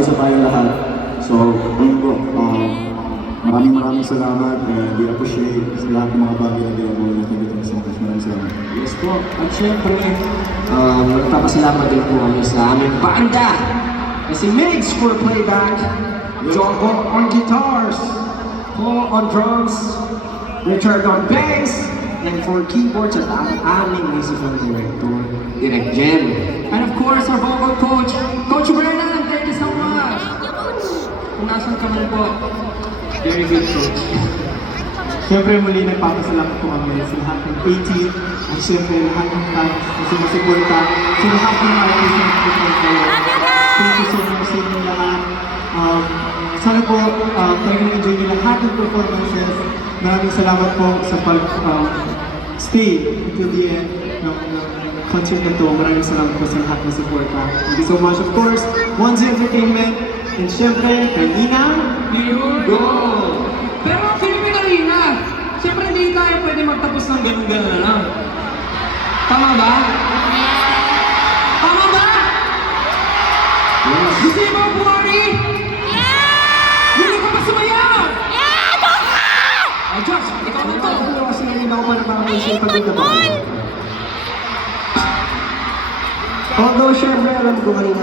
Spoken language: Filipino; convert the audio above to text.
isa tayong lahat. So, ayun po, maraming salamat and we appreciate sa lahat ng mga bagay na ginawa mo. Thank you so much. Maraming salamat. Yes po. At syempre, magpapasalamat din po kami sa aming banda. Si Migs for playback, Jocko on guitars, Paul on drums, Richard on bass, and for keyboards at ang aming musical director, Direk Jem. And of course, our vocal coach, Coach Brennan. Thank you so much. Kung nasan ka man po, very good coach. Siyempre muli nagpapasalamat po kami sa lahat ng 18 at siyempre lahat ng fans na sumusuporta sa lahat ng artist na nagpupunta kayo. Thank you so much sa inyo lahat. Sana po talagang enjoy nyo lahat ng performances. Maraming salamat po sa pag-stay until the end ng concert na to. Maraming salamat po sa lahat ng suporta. Thank you so much. Of course, One's Entertainment and siyempre kay Nina. Go! Pero Philippine Arena, siyempre hindi tayo pwede magtapos ng ganun-ganun na lang. Tama ba? Tama ba? Yes. Gusto mo buwari? Hindi ko pa sumayaw! Josh, ikaw na to! Kasi ngayon ako pa napapagod pagod na ba? Although syempre alam ko kanina